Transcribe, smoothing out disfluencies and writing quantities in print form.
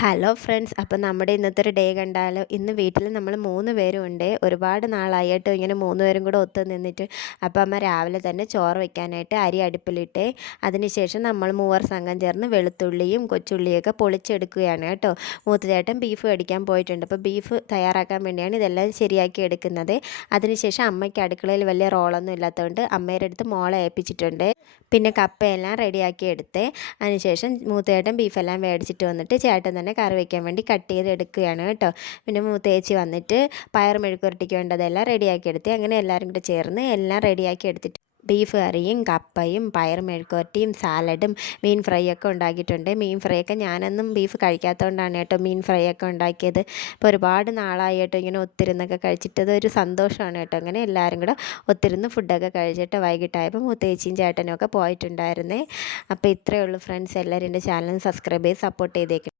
Hello friends, അപ്പോൾ നമ്മുടെ ഇന്നത്തെ ഒരു ഡേ കണ്ടാലോ. ഇന്ന് വീട്ടിൽ നമ്മൾ 3 പേരും ഉണ്ട്. ഒരുപാട് നാളായിട്ട് ഇങ്ങനെ 3 പേരും കൂടെ ഒത്തു നിന്നിട്ട്. അപ്പോൾ അമ്മ രാവിലെ തന്നെ ചോറ് വെക്കാനായിട്ട് അരി അടുപ്പിലിട്ട് അതിനുശേഷം നമ്മൾ മൂവർ സംഘം ചേർന്ന് വെളുത്തുള്ളിയും കൊച്ചുള്ളിയൊക്കെ പൊളിച്ചെടുക്കുകയാണ് കേട്ടോ. മൂത്തചേട്ടൻ ബീഫ് മേടിക്കാൻ പോയിട്ടുണ്ട്. അപ്പോൾ ബീഫ് തയ്യാറാക്കാൻ വേണ്ടിയാണ് ഇതെല്ലാം ശരിയാക്കി എടുക്കുന്നത്. അതിനുശേഷം അമ്മയ്ക്ക് അടുക്കളയിൽ വലിയ റോളൊന്നും ഇല്ലാത്തതുകൊണ്ട് അമ്മയുടെ അടുത്ത് മോളെ ഏൽപ്പിച്ചിട്ടുണ്ട്. പിന്നെ കപ്പയെല്ലാം റെഡിയാക്കി എടുത്ത് അതിനുശേഷം മൂത്തചേട്ടൻ ബീഫെല്ലാം മേടിച്ചിട്ട് വന്നിട്ട് ചേട്ടൻ തന്നെ കറി വയ്ക്കാൻ വേണ്ടി കട്ട് ചെയ്ത് എടുക്കുകയാണ് കേട്ടോ. പിന്നെ മൂത്തേച്ചി വന്നിട്ട് പയർ മെഴുക്കുവരട്ടിക്ക് വേണ്ടതെല്ലാം റെഡിയാക്കി എടുത്ത് അങ്ങനെ എല്ലാവരും കൂടെ ചേർന്ന് എല്ലാം റെഡിയാക്കി എടുത്തിട്ട് ബീഫ് കറിയും കപ്പയും പയർ മെഴുക്കുവരട്ടിയും സാലഡും മീൻ ഫ്രൈ ഒക്കെ ഉണ്ടാക്കിയിട്ടുണ്ട്. മീൻ ഫ്രൈ ഒക്കെ ഞാനൊന്നും ബീഫ് കഴിക്കാത്തതുകൊണ്ടാണ് കേട്ടോ മീൻ ഫ്രൈ ഒക്കെ ഉണ്ടാക്കിയത്. ഇപ്പോൾ ഒരുപാട് നാളായി കേട്ടോ ഇങ്ങനെ ഒത്തിരുന്നൊക്കെ കഴിച്ചിട്ട് അതൊരു സന്തോഷമാണ് കേട്ടോ. അങ്ങനെ എല്ലാവരും കൂടെ ഒത്തിരുന്ന് ഫുഡൊക്കെ കഴിച്ചിട്ട് വൈകിട്ടായപ്പോൾ മൂത്തേച്ചിയും ചേട്ടനും ഒക്കെ പോയിട്ടുണ്ടായിരുന്നേ. അപ്പോൾ ഇത്രയേ ഉള്ളൂ ഫ്രണ്ട്സ്. എല്ലാവരും എൻ്റെ ചാനൽ സബ്സ്ക്രൈബ് ചെയ്ത് സപ്പോർട്ട് ചെയ്തേക്കും.